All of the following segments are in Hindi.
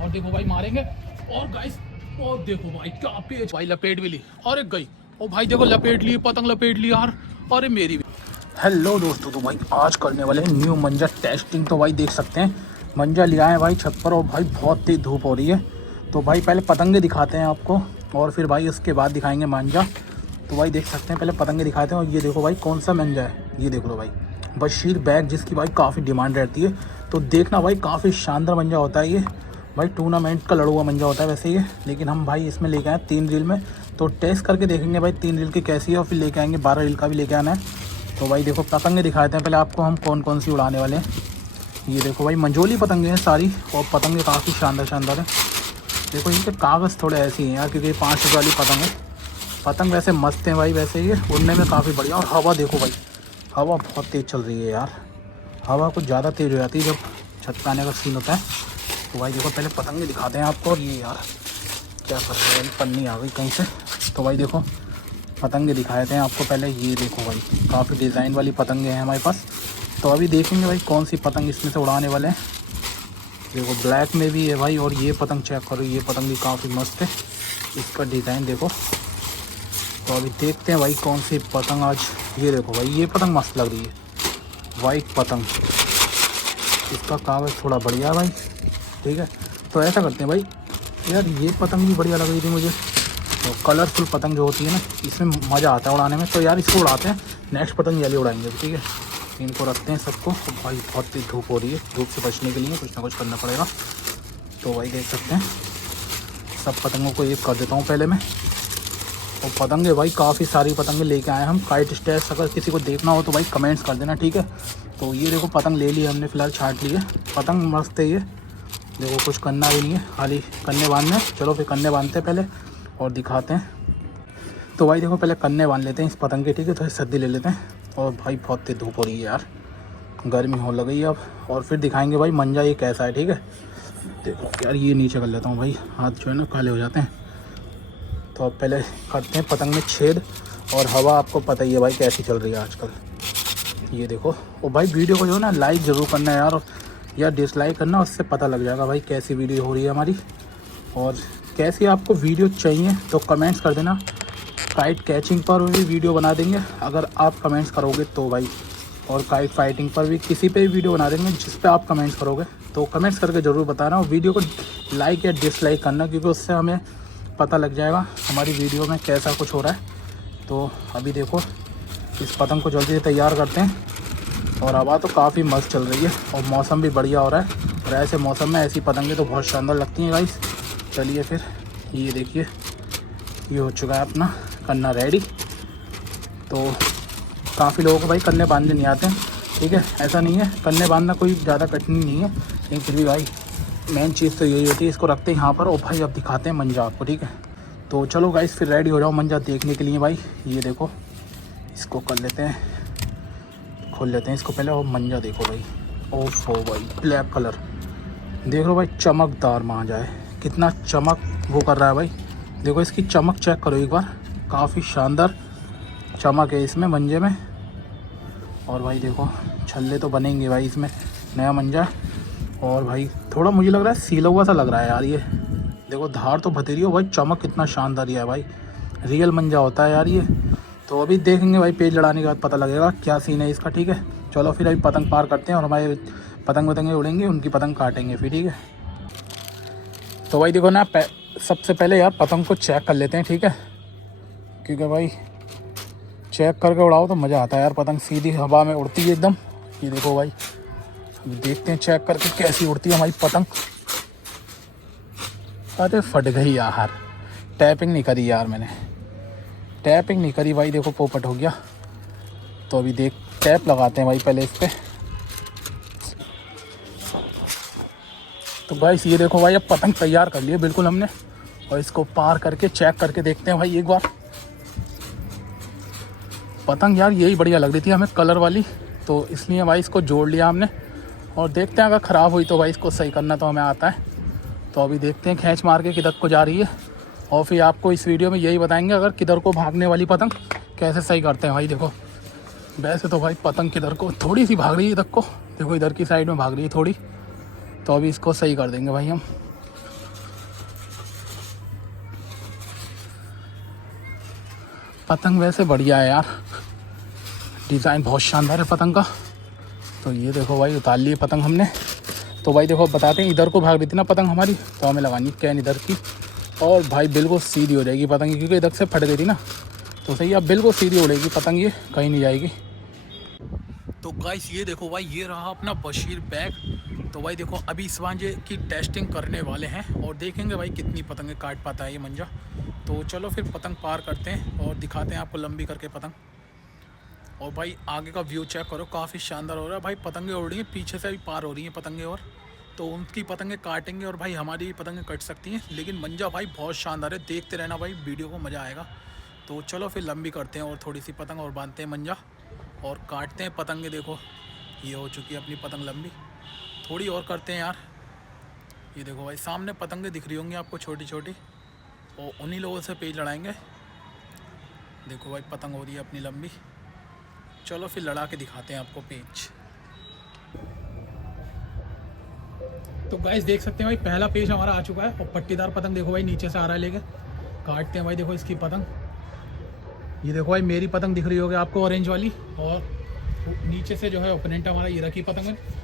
और देखो भाई मारेंगे और गाइस और देखो भाई क्या पेच भाई लपेट भी ली और एक गई। ओ भाई देखो लपेट ली पतंग लपेट ली यार। अरे मेरी भी। हेलो दोस्तों, तो भाई आज करने वाले हैं न्यू मंजा टेस्टिंग। तो भाई देख सकते हैं मंजा लिया है भाई छत पर और भाई बहुत तेज धूप हो रही है। तो भाई पहले पतंगे दिखाते हैं आपको और फिर भाई उसके बाद दिखाएंगे मंजा। तो भाई देख सकते हैं पहले पतंगे दिखाते हैं। और ये देखो भाई कौन सा मंजा है, ये देख लो भाई बशीर बैग, जिसकी भाई काफ़ी डिमांड रहती है। तो देखना भाई काफ़ी शानदार मंजा होता है ये भाई, टूर्नामेंट का लड़ा हुआ मंजा होता है वैसे ये। लेकिन हम भाई इसमें लेके आए 3 रील में, तो टेस्ट करके देखेंगे भाई 3 रील की कैसी है और फिर लेके आएंगे 12 रील का भी लेके आना है। तो भाई देखो पतंगे दिखाते हैं पहले आपको हम कौन कौन सी उड़ाने वाले हैं। ये देखो भाई मंजोली पतंगे हैं सारी और पतंगे काफ़ी शानदार शानदार है। देखो इनके कागज़ थोड़े ऐसे ही हैं यार, क्योंकि ये 5 रुपये वाली पतंग है। पतंग वैसे मस्त हैं भाई, वैसे ये उड़ने में काफ़ी बढ़िया। और हवा देखो भाई, हवा बहुत तेज़ चल रही है यार। हवा कुछ ज़्यादा तेज़ हो जाती है जब छत पे आने का सीन होता है। तो भाई देखो पहले पतंगे दिखाते हैं आपको। और ये यार क्या कर रहे हैं, पन्नी आ गई कहीं से। तो भाई देखो पतंगे दिखाए थे आपको पहले। ये देखो भाई काफ़ी डिज़ाइन वाली पतंगे हैं हमारे पास। तो अभी देखेंगे भाई कौन सी पतंग इसमें से उड़ाने वाले हैं। देखो ब्लैक में भी है भाई। और ये पतंग चेक करो, ये पतंग भी काफ़ी मस्त है, इसका डिज़ाइन देखो। तो अभी देखते हैं भाई कौन सी पतंग आज। ये देखो भाई ये पतंग मस्त लग रही है, वाइट पतंग, इसका कागज़ थोड़ा बढ़िया है भाई। ठीक है तो ऐसा करते हैं भाई, यार ये पतंग भी बढ़िया लग रही थी मुझे। तो कलरफुल पतंग जो होती है ना, इसमें मज़ा आता है उड़ाने में। तो यार इसको उड़ाते हैं, नेक्स्ट पतंग ये उड़ाएंगे। ठीक है इनको रखते हैं सबको। तो भाई बहुत तेज धूप हो रही है, धूप से बचने के लिए कुछ ना कुछ करना पड़ेगा। तो भाई देख सकते हैं सब पतंगों को एक कर देता हूँ पहले मैं। और पतंगे भाई काफ़ी सारी पतंगे लेके आए हम, काइट स्टैश। अगर किसी को देखना हो तो भाई कमेंट्स कर देना, ठीक है। तो ये देखो पतंग ले ली हमने, फ़िलहाल छाँट ली है। पतंग मस्त है ये, देखो कुछ करना भी नहीं है, खाली कन्ने बांधने। चलो फिर कन्ने बांधते हैं पहले और दिखाते हैं। तो भाई देखो पहले कन्ने बांध लेते हैं इस पतंग के, ठीक है। थोड़ी सर्दी ले लेते हैं। और भाई बहुत तेज धूप हो रही है यार, गर्मी हो लगी है अब। और फिर दिखाएंगे भाई मंजा ये कैसा है, ठीक है। देखो यार ये नीचे कर लेता हूँ भाई, हाथ जो है ना काले हो जाते हैं। तो अब पहले करते हैं पतंग में छेद। और हवा आपको पता ही है भाई कैसी चल रही है आजकल। ये देखो। और भाई वीडियो को जो है ना लाइक ज़रूर करना है यार, या डिसलाइक करना, उससे पता लग जाएगा भाई कैसी वीडियो हो रही है हमारी और कैसी आपको वीडियो चाहिए। तो कमेंट्स कर देना, काइट कैचिंग पर भी वीडियो बना देंगे अगर आप कमेंट्स करोगे तो भाई। और काइट फाइटिंग पर भी, किसी पे भी वीडियो बना देंगे जिस पे आप कमेंट्स करोगे। तो कमेंट्स करके ज़रूर बताना और वीडियो को लाइक या डिसलाइक करना, क्योंकि उससे हमें पता लग जाएगा हमारी वीडियो में कैसा कुछ हो रहा है। तो अभी देखो इस पतंग को जल्दी से तैयार करते हैं। और हवा तो काफ़ी मस्त चल रही है और मौसम भी बढ़िया हो रहा है। और ऐसे मौसम में ऐसी पतंगें तो बहुत शानदार लगती हैं गाइस। चलिए फिर ये देखिए ये हो चुका है अपना कन्ना रेडी। तो काफ़ी लोगों को भाई कन्ने बांधने नहीं आते हैं, ठीक है। ऐसा नहीं है, कन्ने बांधना कोई ज़्यादा कठिन नहीं है, लेकिन फिर भी भाई मेन चीज़ तो यही होती है। इसको रखते हैं यहाँ पर। और भाई अब दिखाते हैं मंजा आपको, ठीक है। तो चलो गाइस फिर रेडी हो जाओ मंजा देखने के लिए भाई। ये देखो इसको कर लेते हैं, खोल लेते हैं इसको पहले। और मंजा देखो भाई, ओफो भाई ब्लैक कलर देख लो भाई, चमकदार मंजा है। कितना चमक वो कर रहा है भाई, देखो इसकी चमक चेक करो एक बार, काफ़ी शानदार चमक है इसमें मंजे में। और भाई देखो छल्ले तो बनेंगे भाई इसमें, नया मंजा। और भाई थोड़ा मुझे लग रहा है सीला हुआ सा लग रहा है यार ये। देखो धार तो भतेरी हो भाई, चमक कितना शानदार है भाई, रियल मंजा होता है यार ये। तो अभी देखेंगे भाई पेज लड़ाने के बाद पता लगेगा क्या सीन है इसका, ठीक है। चलो फिर अभी पतंग पार करते हैं और हमारे पतंगे उड़ेंगे, उनकी पतंग काटेंगे फिर, ठीक है। तो भाई देखो ना सबसे पहले यार पतंग को चेक कर लेते हैं, ठीक है। क्योंकि भाई चेक करके उड़ाओ तो मज़ा आता है यार, पतंग सीधी हवा में उड़ती है एकदम। ये देखो भाई देखते हैं चेक करके कैसी उड़ती है हमारी पतंग। अरे फट गई यार, टैपिंग नहीं करी यार मैंने, टैपिंग नहीं करी भाई, देखो पोपट हो गया। तो अभी देख टैप लगाते हैं भाई पहले इस पर। तो भाई ये देखो भाई अब पतंग तैयार कर लिए बिल्कुल हमने। और इसको पार करके चेक करके देखते हैं भाई एक बार। पतंग यार यही बढ़िया लग रही थी हमें कलर वाली, तो इसलिए भाई इसको जोड़ लिया हमने। और देखते हैं अगर ख़राब हुई तो भाई इसको सही करना तो हमें आता है। तो अभी देखते हैं खींच मार के किधर को जा रही है, और फिर आपको इस वीडियो में यही बताएंगे अगर किधर को भागने वाली पतंग कैसे सही करते हैं भाई। देखो वैसे तो भाई पतंग किधर को थोड़ी सी भाग रही है इधर को, देखो इधर की साइड में भाग रही है थोड़ी। तो अभी इसको सही कर देंगे भाई हम। पतंग वैसे बढ़िया है यार, डिज़ाइन बहुत शानदार है पतंग का। तो ये देखो भाई उतार लिए पतंग हमने। तो भाई देखो बताते हैं, इधर को भाग रही थी ना पतंग हमारी, तो हमें लगानी कैन इधर की, और भाई बिल्कुल सीधी हो जाएगी पतंग, क्योंकि इधर से फट गई थी ना। तो सही अब बिल्कुल सीधी उड़ेगी पतंग, ये कहीं नहीं जाएगी। तो गाइस ये देखो भाई, ये रहा अपना बशीर बैग। तो भाई देखो अभी इस मांझे की टेस्टिंग करने वाले हैं और देखेंगे भाई कितनी पतंगें काट पाता है ये मंजा। तो चलो फिर पतंग पार करते हैं और दिखाते हैं आपको लंबी करके पतंग। और भाई आगे का व्यू चेक करो, काफ़ी शानदार हो रहा है भाई। पतंगें उड़ रही हैं, पीछे से भी पार हो रही हैं पतंगें, और तो उनकी पतंगें काटेंगे और भाई हमारी भी पतंगें कट सकती हैं। लेकिन मंजा भाई बहुत शानदार है, देखते रहना भाई वीडियो को, मज़ा आएगा। तो चलो फिर लंबी करते हैं और थोड़ी सी पतंग और बांधते हैं मंजा और काटते हैं पतंगें। देखो ये हो चुकी है अपनी पतंग लंबी, थोड़ी और करते हैं यार। ये देखो भाई सामने पतंगें दिख रही होंगी आपको छोटी छोटी, और उन्हीं लोगों से पेज लड़ाएंगे। देखो भाई पतंग हो रही है अपनी लंबी, चलो फिर लड़ा के दिखाते हैं आपको पेज। तो गाइस देख सकते हैं भाई पहला पेज हमारा आ चुका है, और पट्टीदार पतंग देखो भाई नीचे से आ रहा है लेके। काटते हैं भाई, देखो इसकी पतंग। ये देखो भाई मेरी पतंग दिख रही होगी आपको ऑरेंज वाली, और नीचे से जो है ओपोनेंट हमारा ये रखी पतंग है।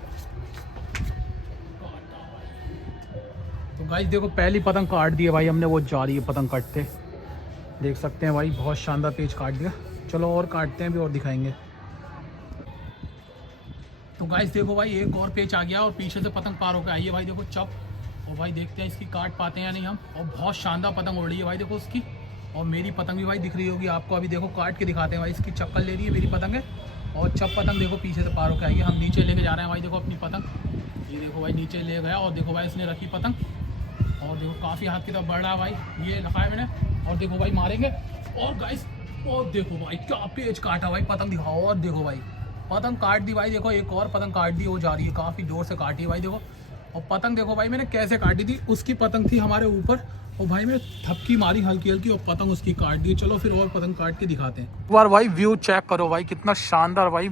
तो गाइस देखो पहली पतंग काट दी है भाई हमने, वो जा रही है पतंग काटते, देख सकते हैं भाई बहुत शानदार पेज काट दिया। चलो और काटते हैं भी और दिखाएंगे। तो गाइस देखो भाई एक और पेच आ गया और पीछे से पतंग पार होकर आई है भाई, देखो चप। और भाई देखते हैं इसकी काट पाते हैं या नहीं हम। और बहुत शानदार पतंग उड़ रही है भाई देखो उसकी, और मेरी पतंग भी भाई दिख रही होगी आपको। अभी देखो काट के दिखाते हैं भाई, इसकी चक्कर ले रही है मेरी पतंग है, और चप पतंग देखो पीछे से पार होकर आई है। हम नीचे लेके जा रहे हैं भाई देखो अपनी पतंग। ये देखो भाई नीचे ले गया, और देखो भाई इसने रखी पतंग, और देखो काफ़ी हाथ की तरफ बढ़ रहा है भाई, ये रखा है मैंने। और देखो भाई मारेंगे, और गाइस और देखो भाई क्या पेच काटा भाई, पतंग दिखाओ। और देखो भाई पतंग काट दी भाई, देखो एक और पतंग काट दी, वो जा रही है, काफ़ी जोर से काटी है भाई देखो। और पतंग देखो भाई मैंने कैसे काटी थी, उसकी पतंग थी हमारे ऊपर, और भाई मैंने थपकी मारी हल्की हल्की और पतंग उसकी काट दी। चलो फिर और पतंग काट के दिखाते हैं। एक बार भाई व्यू चेक करो भाई, कितना शानदार भाई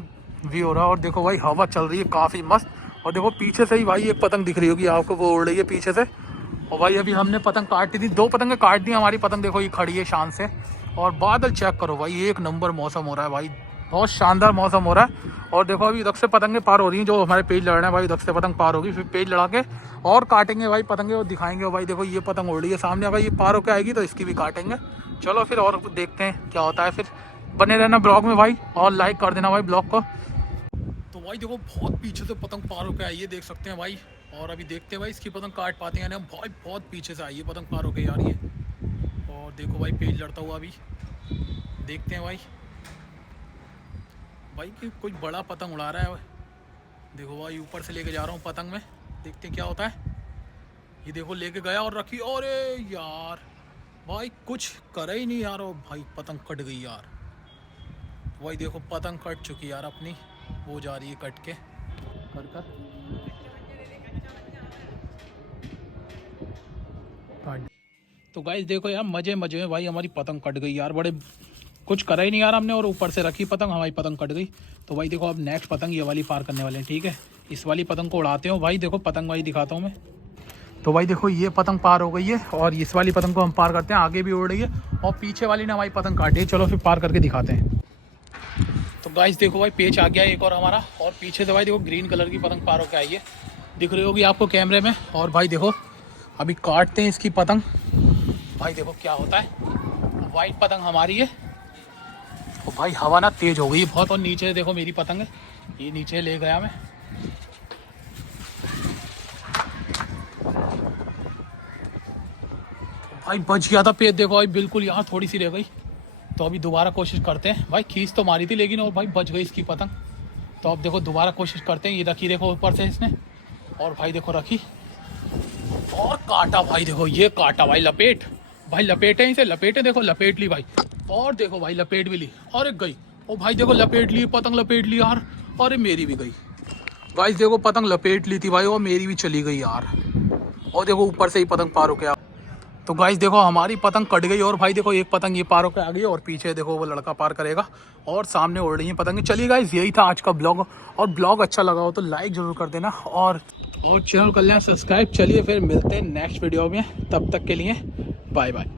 व्यू हो रहा है। और देखो भाई हवा चल रही है काफ़ी मस्त, और देखो पीछे से ही भाई एक पतंग दिख रही होगी आपको, वो उड़ रही है पीछे से। और भाई अभी हमने पतंग काटी थी, 2 पतंगें काट दी हमारी पतंग, देखो ये खड़ी है शान से। और बादल चेक करो भाई, एक नंबर मौसम हो रहा है भाई, बहुत शानदार मौसम हो रहा है। और देखो अभी इधर से पतंगें पार हो रही हैं, जो हमारे पेज लड़ रहे हैं भाई, इधर से पतंग पार होगी, फिर पेज लड़ा के और काटेंगे भाई पतंगे और दिखाएंगे। और भाई देखो ये पतंग उड़ रही है सामने, भाई ये पार होकर आएगी तो इसकी भी काटेंगे। चलो फिर और देखते हैं क्या होता है। फिर बने रहना ब्लॉग में भाई, और लाइक कर देना भाई ब्लॉग को। तो भाई देखो बहुत पीछे से पतंग पार होकर आई है, देख सकते हैं भाई। और अभी देखते हैं भाई इसकी पतंग काट पाते हैं, हम भाई बहुत पीछे से आई है पतंग पार होकर आ रही है। और देखो भाई पेज लड़ता हुआ अभी देखते हैं भाई, भाई कि कोई बड़ा पतंग उड़ा रहा है। देखो भाई ऊपर से लेके जा रहा हूँ पतंग में, देखते हैं क्या होता है। ये देखो लेके गया और रखी, अरे यार भाई कुछ करे ही नहीं यार, और भाई पतंग कट गई यार। भाई देखो पतंग कट चुकी यार अपनी, वो जा रही है कट के कर कर। तो गाइस देखो यार मजे मजे में भाई हमारी पतंग कट गई यार, बड़े कुछ करा ही नहीं यार हमने, और ऊपर से रखी पतंग, हमारी पतंग कट गई। तो भाई देखो अब नेक्स्ट पतंग ये वाली पार करने वाले हैं, ठीक है। इस वाली पतंग को उड़ाते हो भाई, देखो पतंग भाई दिखाता हूँ मैं। तो भाई देखो ये पतंग पार हो गई है, और इस वाली पतंग को हम पार करते हैं, आगे भी उड़ रही है, और पीछे वाली ने हमारी पतंग काटी है। चलो फिर पार करके दिखाते हैं। तो गाइस देखो भाई पेच आ गया एक और हमारा, और पीछे से भाई देखो ग्रीन कलर की पतंग पार होकर आई है, दिख रही होगी आपको कैमरे में। और भाई देखो अभी काटते हैं इसकी पतंग, भाई देखो क्या होता है। वाइट पतंग हमारी है, और भाई हवा ना तेज हो गई है बहुत, और नीचे देखो मेरी पतंग है, ये नीचे ले गया मैं। भाई बच गया था पेज, देखो भाई बिल्कुल यहाँ थोड़ी सी रह गई। तो अभी दोबारा कोशिश करते हैं भाई, खींच तो मारी थी लेकिन, और भाई बच गई इसकी पतंग। तो अब देखो दोबारा कोशिश करते हैं। ये रखी देखो ऊपर से इसने, और भाई देखो रखी और काटा भाई, देखो ये काटा भाई, लपेट भाई, लपेटे इसे, लपेटे देखो लपेट ली भाई। और देखो भाई लपेट भी ली, और एक गई। ओ भाई देखो लपेट ली पतंग, लपेट ली यार, अरे मेरी भी गई। गाइस देखो पतंग लपेट ली थी भाई, और मेरी भी चली गई यार। और देखो ऊपर से ही पतंग पार हो गया। तो गाइस देखो हमारी पतंग कट गई, और भाई देखो एक पतंग ये पार होकर आ गई, और पीछे देखो वो लड़का पार करेगा, और सामने उड़ रही है पतंगे। चलिए गाइस यही था आज का ब्लॉग, और ब्लॉग अच्छा लगा हो तो लाइक जरूर कर देना, और चैनल कर लेना सब्सक्राइब। चलिए फिर मिलते हैं नेक्स्ट वीडियो में, तब तक के लिए बाय बाय।